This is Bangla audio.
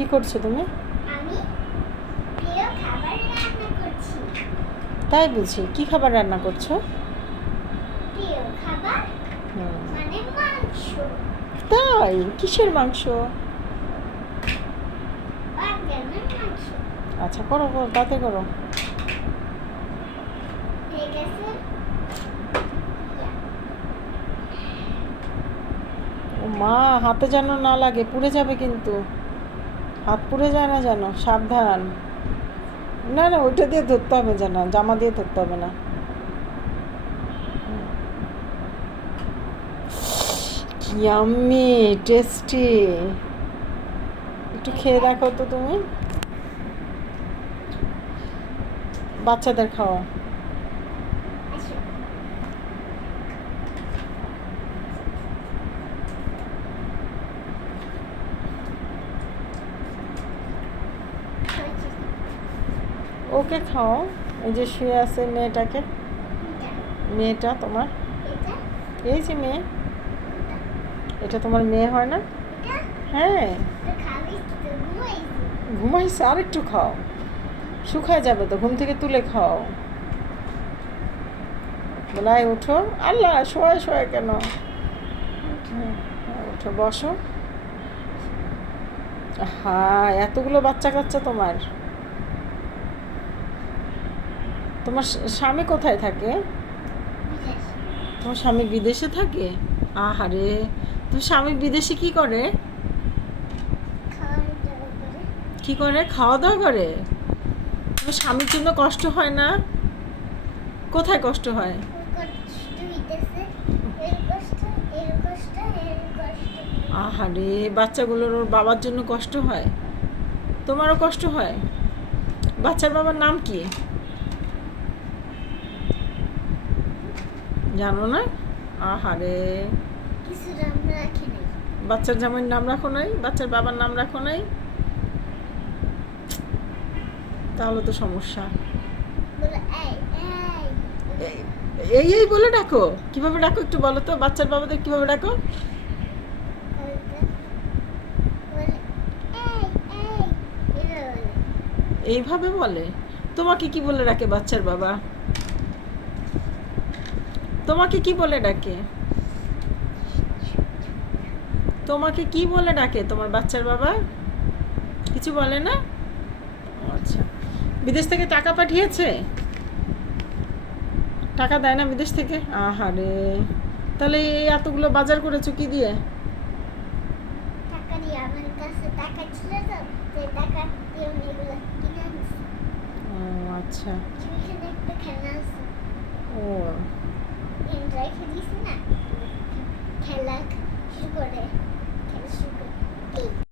কি করছো তুমি? আমি প্রিয় খাবার রান্না করছি। তাই বুঝি, কি খাবার রান্না করছো? প্রিয় খাবার হুম, মানে মাংস। তাই কিসের মাংস? বার্গারের মাংস। আচ্ছা, করো করো, তাতে করো। হয়ে গেছে। ও মা, হাতে যেন না লাগে, পুড়ে যাবে কিন্তু। হাত পুড়ে যায় না যেন, সাবধান। না না, ওইটা দিয়ে ধরতে হবে যেন, জামা দিয়ে ধরতে হবে না। Yummy tasty. একটু খেয়ে দেখো তো তুমি, বাচ্চাদের খাওয়া। আসো। ওকে খাও, এই যে শুয়ে আছে মেয়েটাকে। মেয়েটা তোমার, এটা এই যে মেয়ে, এটা তোমার মেয়ে হয় না? এটা হ্যাঁ, তো খাবি তো ঘুমাইছি। ঘুমাইছে, আর একটু খাও, শুকায় যাবে তো, ঘুম থেকে তুলে খাও। বলাই ওঠো, আল্লাহ শোয় শোয় কেন? হ্যাঁ, ওঠো, বসো। হ্যাঁ, এতগুলো বাচ্চা কাচ্চা তোমার। তোমার স্বামী কোথায় থাকে? বিদেশ। তোমার স্বামী বিদেশে থাকে? আহারে, তোমার স্বামী বিদেশে কি করে? খাওয়ার দাওয়া করে। কি করে? খাওয়া দাওয়া করে? তোমার স্বামীর জন্য কষ্ট হয় না? কোথায় কষ্ট হয়? ওর কষ্ট হইতেছে। এর কষ্ট, এর কষ্ট, এর কষ্ট। আহারে, বাচ্চাগুলোর ওর বাবার জন্য কষ্ট হয়, তোমারও কষ্ট হয়। বাচ্চার বাবার নাম কি জানো না? আহারে, কিছু নাম রাখি নাই। বাচ্চার জামাইয়ের নাম রাখো নাই, বাচ্চার বাবার নাম রাখো নাই, তাহলে তো সমস্যা। বলে এই এই এই এই বলে ডাকো, কিভাবে ডাকো একটু বলো তো, বাচ্চার বাবাদের কিভাবে ডাকো? বলে এই এই এভাবে বলে। এইভাবে বলে? তোমাকে কি বলে ডাকে বাচ্চার বাবা? তোমাকে কি বলে ডাকে? তোমাকে কি বলে ডাকে তোমার বাচ্চার বাবা? কিছু বলে না? আচ্ছা, বিদেশ থেকে টাকা পাঠিয়েছে? টাকা দেয় না বিদেশ থেকে? আহারে, তাহলে এই এতগুলো বাজার করেছো কি দিয়ে? টাকা দিয়ে আমার কাছে টাকা ছিল তো সেই টাকা দিয়ে আমি এগুলো কিনে আনছি। ও আচ্ছা। এখানে একটা খেলনা আছে ও রেখে দিয়েছি না।